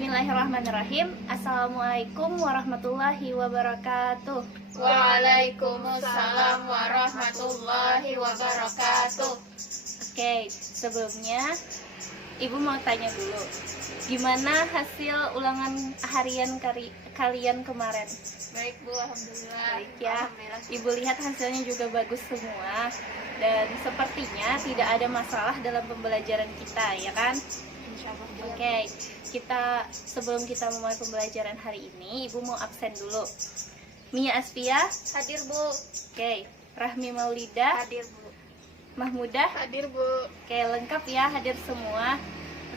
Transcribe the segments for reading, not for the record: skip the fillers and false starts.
Bismillahirrahmanirrahim. Assalamualaikum warahmatullahi wabarakatuh. Waalaikumsalam warahmatullahi wabarakatuh. Oke, sebelumnya Ibu mau tanya dulu, gimana hasil ulangan harian kalian kemarin? Baik Bu, alhamdulillah. Baik ya, Alhamdulillah. Ibu lihat hasilnya juga bagus semua. Dan sepertinya tidak ada masalah dalam pembelajaran kita, ya kan? Insyaallah. Oke, sebelum kita memulai pembelajaran hari ini, Ibu mau absen dulu. Mia Asfia, Hadir Bu. oke. Rahmi Maulida, Hadir Bu. Mahmudah, Hadir Bu. oke, lengkap ya, hadir semua.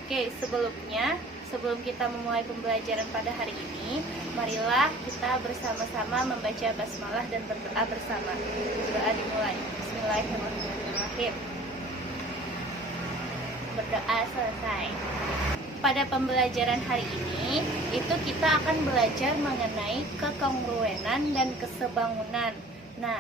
Oke, sebelum kita memulai pembelajaran pada hari ini, marilah kita bersama-sama membaca basmalah dan berdoa bersama. Doa dimulai. Bismillahirrahmanirrahim. Berdoa selesai. Pada pembelajaran hari ini, itu kita akan belajar mengenai kekongruenan dan kesebangunan. Nah,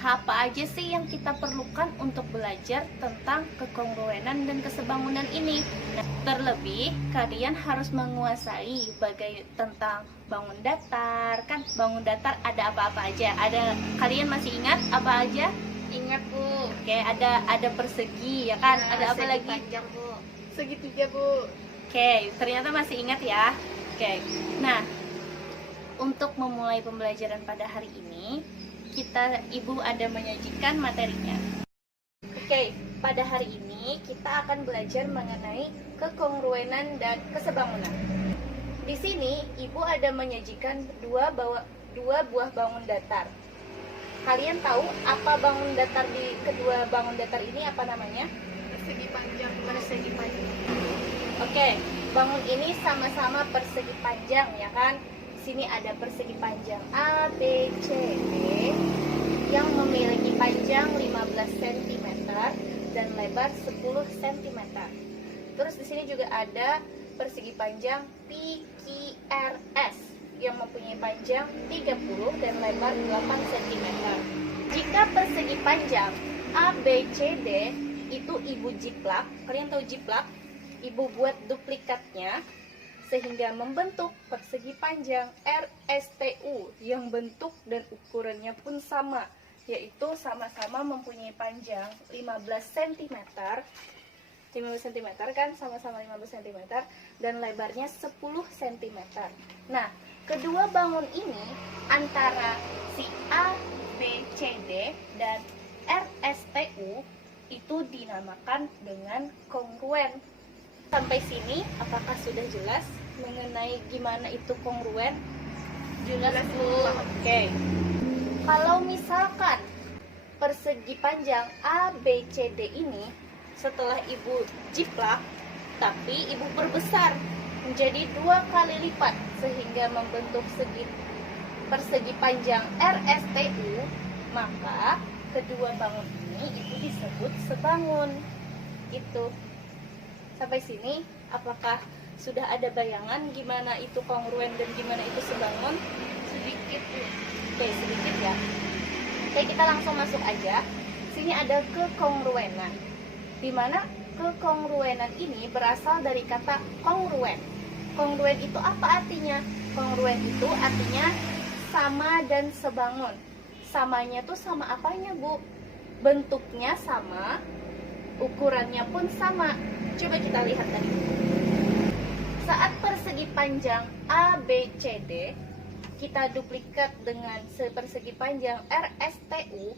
apa aja sih yang kita perlukan untuk belajar tentang kekongruenan dan kesebangunan ini? Nah, terlebih kalian harus menguasai tentang bangun datar. Kan bangun datar ada apa-apa aja? Kalian masih ingat apa aja? Ingat Bu. Oke, ada persegi ya kan? Ada apa Segi lagi? panjang Bu. Segitiga Bu. Oke, ternyata masih ingat ya. Oke, nah untuk memulai pembelajaran pada hari ini, Ibu ada menyajikan materinya. Oke, pada hari ini kita akan belajar mengenai kekongruenan dan kesebangunan. Di sini Ibu ada menyajikan dua buah bangun datar. Kalian tahu apa bangun datar di kedua bangun datar ini apa namanya? Persegi panjang. Persegi panjang. Oke, bangun ini sama-sama persegi panjang ya kan? Di sini ada persegi panjang A, B, C, D yang memiliki panjang 15 cm dan lebar 10 cm. Terus di sini juga ada persegi panjang P, Q, R, S yang mempunyai panjang 30 dan lebar 8 cm. Jika persegi panjang A, B, C, D itu Ibu jiplak, kalian tahu jiplak? Ibu buat duplikatnya sehingga membentuk persegi panjang RSTU yang bentuk dan ukurannya pun sama, yaitu sama-sama mempunyai panjang 15 cm. 15 cm kan, sama-sama 15 cm dan lebarnya 10 cm. Nah, kedua bangun ini antara si A, B, C, D dan RSTU itu dinamakan dengan kongruen. Sampai sini, apakah sudah jelas mengenai gimana itu kongruen? Jelas Bu. Oke. Kalau misalkan persegi panjang A, B, C, D ini setelah Ibu jiplak, tapi Ibu perbesar menjadi 2 kali lipat sehingga membentuk persegi panjang RSTU, maka kedua bangun ini itu disebut sebangun. Itu. Sampai sini, apakah sudah ada bayangan gimana itu kongruen dan gimana itu sebangun? Sedikit Bu. Oke, sedikit ya. Oke, kita langsung masuk aja. Sini ada kekongruenan. Dimana kekongruenan ini berasal dari kata kongruen. Kongruen itu apa artinya? Kongruen itu artinya sama dan sebangun. Samanya tuh sama apanya Bu? Bentuknya sama, ukurannya pun sama. Coba kita lihat tadi. Saat persegi panjang A, B, C, D kita duplikat dengan persegi panjang RSTU,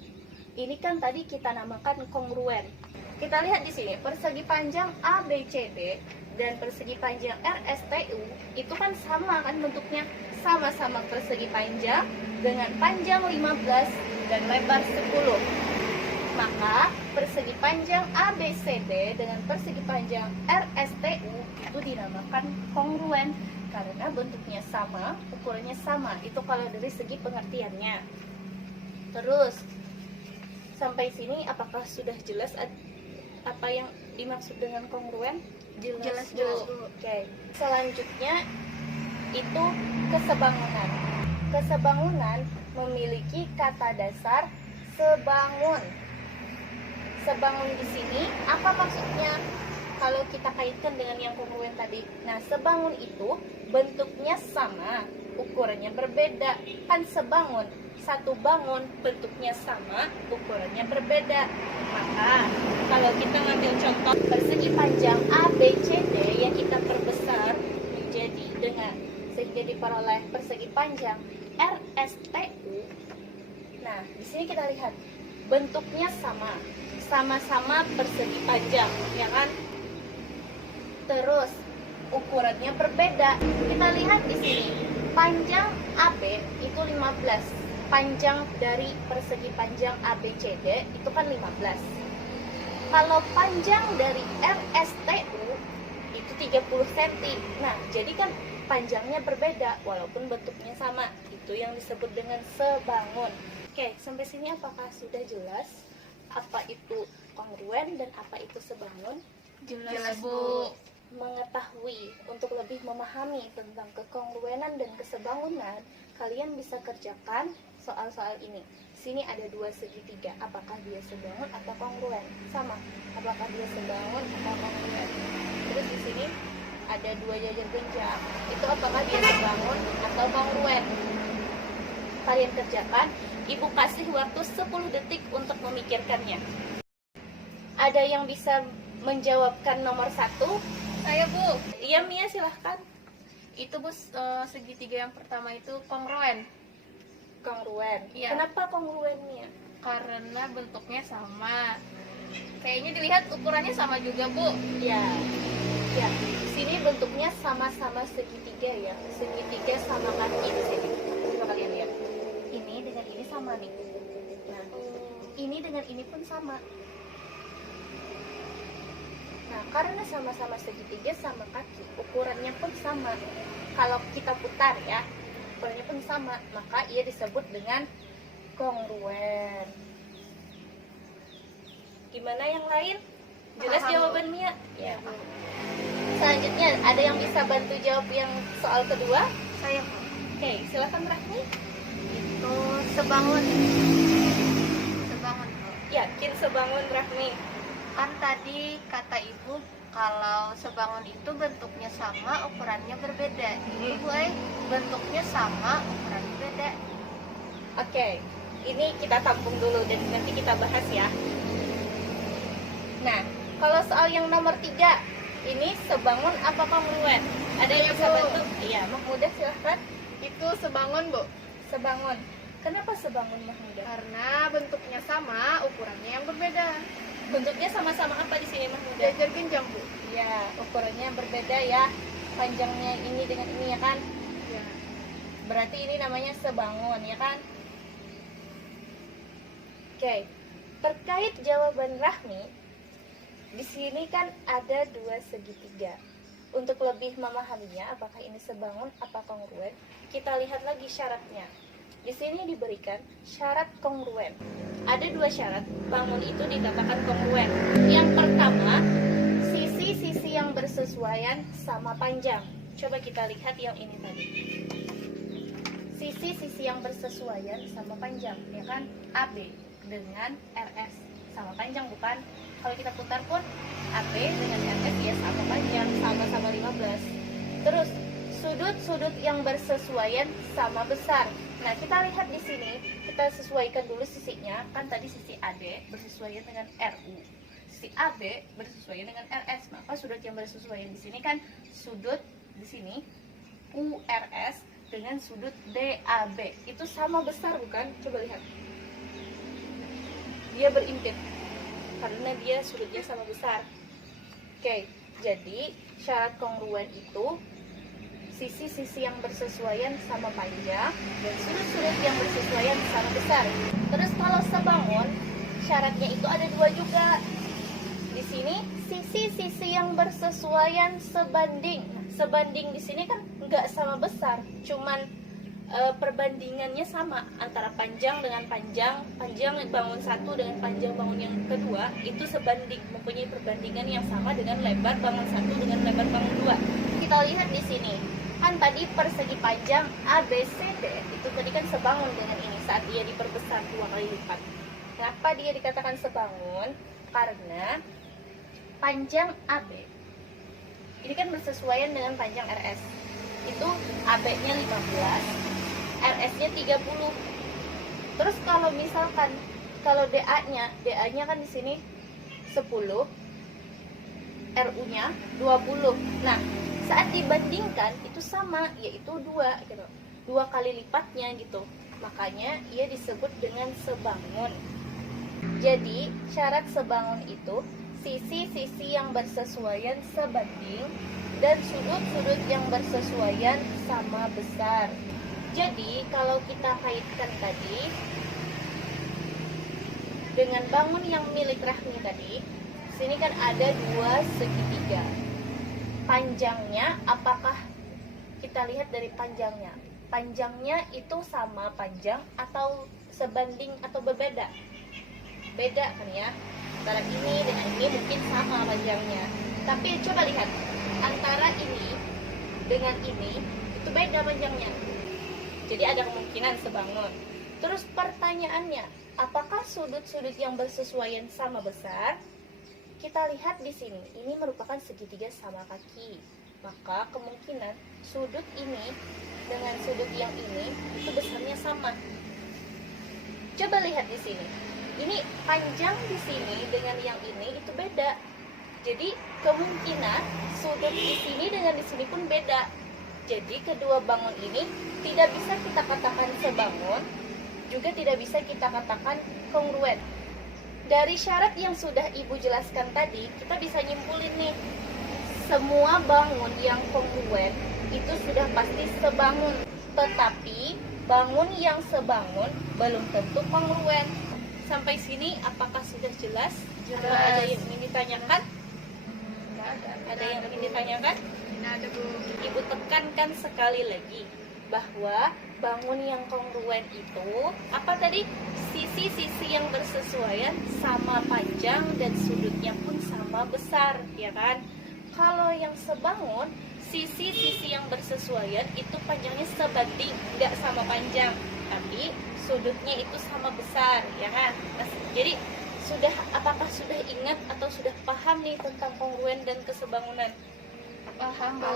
ini kan tadi kita namakan kongruen. Kita lihat di sini, persegi panjang A, B, C, D dan persegi panjang RSTU itu kan sama kan bentuknya, sama-sama persegi panjang dengan panjang 15 dan lebar 10. Maka persegi panjang ABCD dengan persegi panjang RSTU itu dinamakan kongruen karena bentuknya sama, ukurannya sama. Itu kalau dari segi pengertiannya. Terus sampai sini apakah sudah jelas apa yang dimaksud dengan kongruen? Jelas Bu. Bu. Oke. Selanjutnya itu kesebangunan. Kesebangunan memiliki kata dasar sebangun. Sebangun di sini apa maksudnya? kalau kita kaitkan dengan yang kongruen tadi, nah sebangun itu bentuknya sama, ukurannya berbeda. Kan sebangun, satu bangun bentuknya sama, ukurannya berbeda. Maka kalau kita ngambil contoh persegi panjang ABCD yang kita perbesar menjadi dengan sehingga diperoleh persegi panjang RSTU. Nah, di sini kita lihat bentuknya sama, sama-sama persegi panjang, ya kan? Terus ukurannya berbeda. Kita lihat di sini, panjang AB itu 15. Panjang dari persegi panjang ABCD itu kan 15. Kalau panjang dari RSTU itu 30 cm. Nah, jadi kan panjangnya berbeda walaupun bentuknya sama. Itu yang disebut dengan sebangun. Oke, sampai sini apakah sudah jelas apa itu kongruen dan apa itu sebangun? Jelas, Bu. Mengetahui untuk lebih memahami tentang kekongruenan dan kesebangunan, kalian bisa kerjakan soal-soal ini. Sini ada dua segitiga, apakah dia sebangun atau kongruen? Sama, apakah dia sebangun atau kongruen? Terus di sini ada dua jajar genjang, itu apakah dia sebangun atau kongruen? Kalian kerjakan, Ibu kasih waktu 10 detik untuk memikirkannya. Ada yang bisa menjawabkan nomor 1? Saya, Bu. Iya, Mia, silahkan. Itu, Bu, segitiga yang pertama itu kongruen. Kongruen. Iya. Kenapa kongruen, Mia? Karena bentuknya sama. Kayaknya dilihat ukurannya sama juga, Bu. Ya. Ya, di sini bentuknya sama-sama segitiga ya. Segitiga sama kaki di sini. Coba kalian lihat. Ini dengan ini sama nih. Nah, ini dengan ini pun sama. Nah, karena sama-sama segitiga sama kaki, ukurannya pun sama. Kalau kita putar ya, ukurannya pun sama, maka ia disebut dengan kongruen. Gimana yang lain? Jelas Paham, jawaban Mia? Ya, Bu. Selanjutnya, ada yang bisa bantu jawab yang soal kedua? Saya, Bu. Oke, silakan Rahmi. Itu sebangun. Sebangun, Bu. Yakin sebangun Rahmi? Kan tadi kata Ibu kalau sebangun itu bentuknya sama, ukurannya berbeda. Ini Bu, bentuknya sama, ukurannya beda. Oke, ini kita tampung dulu dan nanti kita bahas ya. Nah, kalau soal yang nomor 3, ini sebangun apa kongruen? Ada yang bisa Bu. bantu? Iya, Mahmudah silahkan. Itu sebangun, Bu. Sebangun. Kenapa sebangun Mahmudah? Karena bentuknya sama, ukurannya yang berbeda. Bentuknya sama-sama apa di sini Mahmudah? Jajar genjang, Bu. Ya, ukurannya berbeda ya. Panjangnya ini dengan ini ya kan? Ya. Berarti ini namanya sebangun ya kan? Oke, terkait jawaban Rahmi, di sini kan ada dua segitiga. Untuk lebih memahaminya, apakah ini sebangun apa kongruen, kita lihat lagi syaratnya. Di sini diberikan syarat kongruen. Ada dua syarat bangun itu dikatakan kongruen. Yang pertama, sisi-sisi yang bersesuaian sama panjang. Coba kita lihat yang ini tadi. Sisi-sisi yang bersesuaian sama panjang, ya kan? AB dengan RS sama panjang bukan? Kalau kita putar pun AB dengan RS ya sama panjang, sama-sama 15. Terus sudut-sudut yang bersesuaian sama besar. Nah, kita lihat di sini, kita sesuaikan dulu sisinya. Kan tadi sisi AD bersesuaian dengan RU. Sisi AB bersesuaian dengan RS. Maka sudut yang bersesuaian di sini kan sudut di sini URS dengan sudut DAB. Itu sama besar bukan? Coba lihat. Dia berimpit karena dia sudutnya sama besar. Oke, jadi syarat kongruen itu sisi-sisi yang bersesuaian sama panjang dan sudut-sudut yang bersesuaian sama besar. Terus kalau sebangun, syaratnya itu ada dua juga. Di sini sisi-sisi yang bersesuaian sebanding. Nah, sebanding di sini kan nggak sama besar, cuman perbandingannya sama antara panjang dengan panjang, panjang bangun satu dengan panjang bangun yang kedua itu sebanding, mempunyai perbandingan yang sama dengan lebar bangun satu dengan lebar bangun dua. Kita lihat di sini, kan tadi persegi panjang ABCD itu tadi kan sebangun dengan ini saat dia diperbesar 2 kali lipat. Kenapa dia dikatakan sebangun? Karena panjang AB ini kan bersesuaian dengan panjang RS. Itu AB-nya 15, RS-nya 30. Terus kalau misalkan kalau DA-nya kan di sini 10, RU-nya 20. Nah, saat dibandingkan itu sama, yaitu 2 gitu. 2 kali lipatnya gitu. Makanya ia disebut dengan sebangun. Jadi, syarat sebangun itu sisi-sisi yang bersesuaian sebanding dan sudut-sudut yang bersesuaian sama besar. Jadi, kalau kita kaitkan tadi dengan bangun yang milik Rahmi tadi, sini kan ada 2 segitiga. Panjangnya, apakah kita lihat dari panjangnya? Panjangnya itu sama panjang atau sebanding atau berbeda? Beda kan ya? Antara ini dengan ini mungkin sama panjangnya. Tapi coba lihat, antara ini dengan ini itu beda panjangnya. Jadi ada kemungkinan sebangun. Terus pertanyaannya, apakah sudut-sudut yang bersesuaian sama besar? Kita lihat di sini, ini merupakan segitiga sama kaki. Maka kemungkinan sudut ini dengan sudut yang ini itu besarnya sama. Coba lihat di sini. Ini panjang di sini dengan yang ini itu beda. Jadi kemungkinan sudut di sini dengan di sini pun beda. Jadi kedua bangun ini tidak bisa kita katakan sebangun, juga tidak bisa kita katakan kongruen. Dari syarat yang sudah Ibu jelaskan tadi, kita bisa nyimpulin nih, semua bangun yang kongruen itu sudah pasti sebangun. Tetapi bangun yang sebangun belum tentu kongruen. Sampai sini apakah sudah jelas? Atau ada yang ingin ditanyakan? Ada yang ingin ditanyakan? Ada Bu. Ibu tekankan sekali lagi bahwa bangun yang kongruen itu apa tadi? Sisi-sisi yang bersesuaian sama panjang dan sudutnya pun sama besar, ya kan? Kalau yang sebangun, sisi-sisi yang bersesuaian itu panjangnya sebanding, nggak sama panjang, tapi sudutnya itu sama besar, ya kan? Nah, jadi apakah sudah ingat atau sudah paham nih tentang kongruen dan kesebangunan? Paham Bu.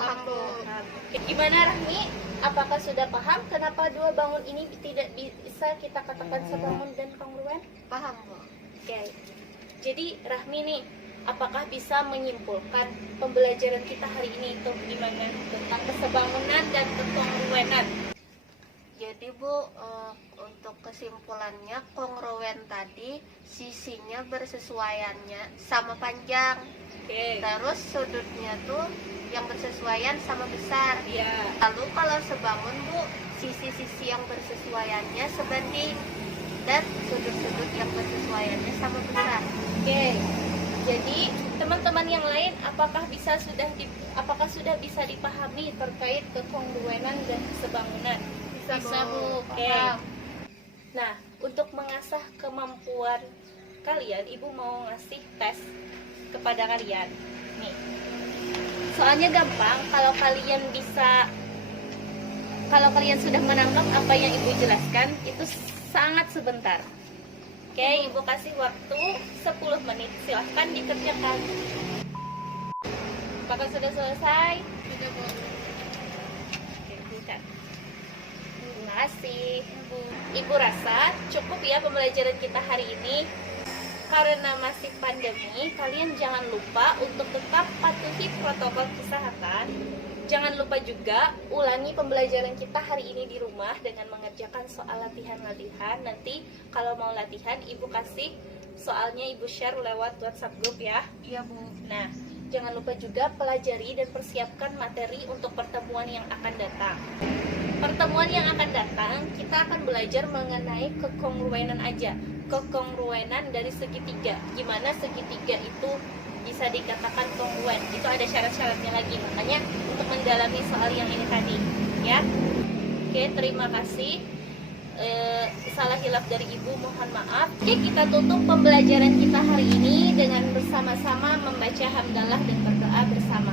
Oke, gimana Rahmi? Apakah sudah paham kenapa dua bangun ini tidak bisa kita katakan sebangun dan kongruen? Paham Bu. Oke. Jadi Rahmi nih, apakah bisa menyimpulkan pembelajaran kita hari ini itu gimana tentang kesebangunan dan kekongruenan? Jadi Bu, untuk kesimpulannya kongruen tadi sisinya bersesuaiannya sama panjang. Oke. Terus sudutnya tuh yang bersesuaian sama besar. Iya. Lalu kalau sebangun Bu, sisi-sisi yang bersesuaiannya sebanding dan sudut-sudut yang bersesuaiannya sama besar. Oke. Jadi teman-teman yang lain apakah sudah bisa dipahami terkait kekongruenan dan kesebangunan? Bisa Bu. Oke. Nah, untuk mengasah kemampuan kalian, Ibu mau ngasih tes kepada kalian. Nih. Soalnya gampang kalau kalian sudah menangkap apa yang Ibu jelaskan, itu sangat sebentar. Oke, Ibu kasih waktu 10 menit. Silahkan dikerjakan. Apakah sudah selesai? Sudah Bu. Oke, bukan. Terima kasih. Ibu rasa cukup ya pembelajaran kita hari ini. Karena masih pandemi, kalian jangan lupa untuk tetap patuhi protokol kesehatan. Jangan lupa juga ulangi pembelajaran kita hari ini di rumah dengan mengerjakan soal latihan-latihan. Nanti kalau mau latihan, Ibu kasih soalnya, Ibu share lewat WhatsApp group ya. Iya Bu. Nah, jangan lupa juga pelajari dan persiapkan materi untuk pertemuan yang akan datang. Pertemuan yang akan datang, kita akan belajar mengenai kekongruenan aja. Kekongruenan dari segitiga. Gimana segitiga itu bisa dikatakan kongruen? Itu ada syarat-syaratnya lagi. Makanya untuk mendalami soal yang ini tadi, ya. Oke, terima kasih. Salah hilaf dari Ibu, mohon maaf. Oke, kita tutup pembelajaran kita hari ini dengan bersama-sama membaca hamdalah dan berdoa bersama.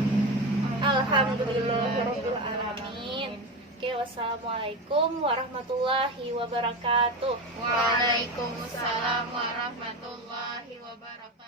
Alhamdulillahirabbil alamin. Oke, wassalamualaikum warahmatullahi wabarakatuh. Waalaikumsalam warahmatullahi wabarakatuh.